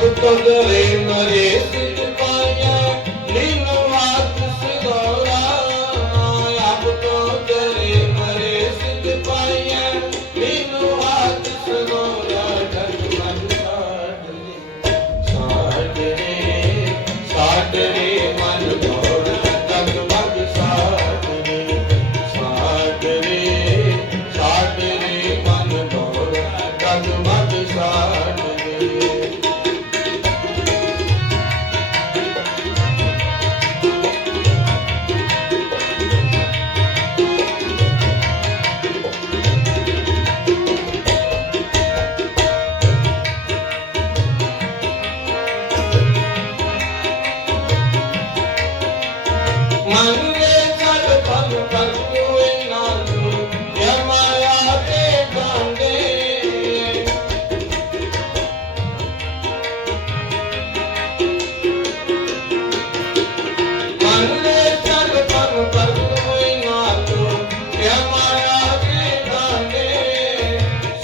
Santo Cordeiro, Noreto,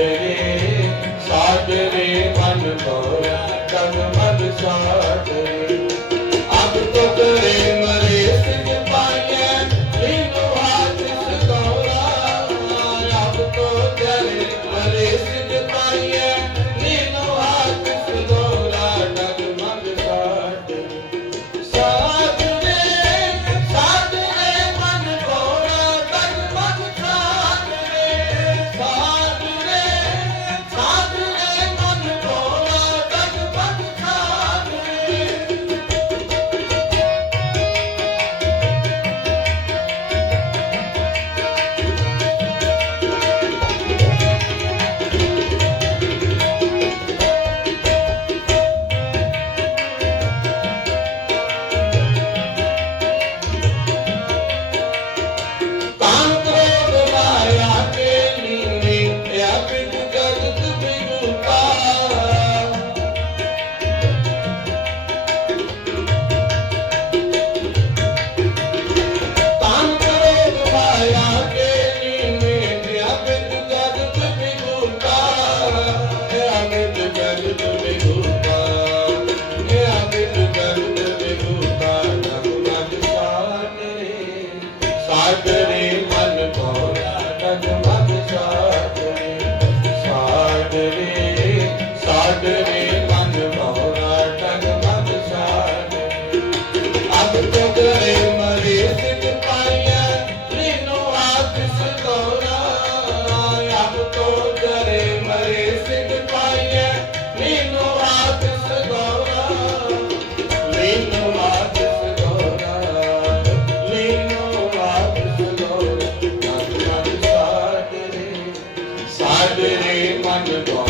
Amen. Saturday, wonderful.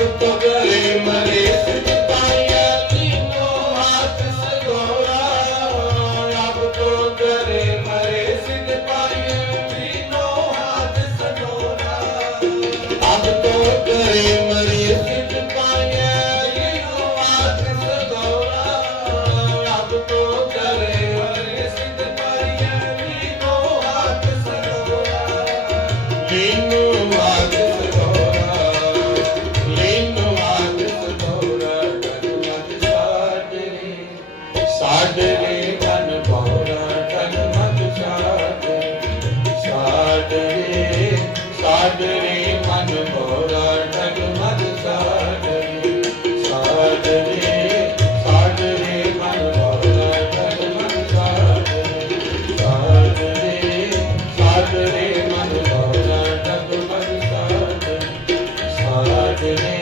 Father. ਸਾਡੇ ਵੇ ਤਨ ਪੌਰਾ ਤਨ ਮਤ ਸਾਥ ਸਾਡੇ ਵੇ ਸਾਡੇ ਵੇ ਮਨ ਪੌਰਾ ਤਨ ਮਤ ਸਾਥ ਸਾਡੇ ਵੇ ਸਾਡੇ ਵੇ ਮਨ ਪੌਰਾ ਤਨ ਮਤ ਸਾਥ ਸਾਡੇ ਵੇ ਸਾਡੇ ਵੇ ਮਨ ਪੌਰਾ ਤਨ ਮਤ ਸਾਥ ਸਾਡੇ ਵੇ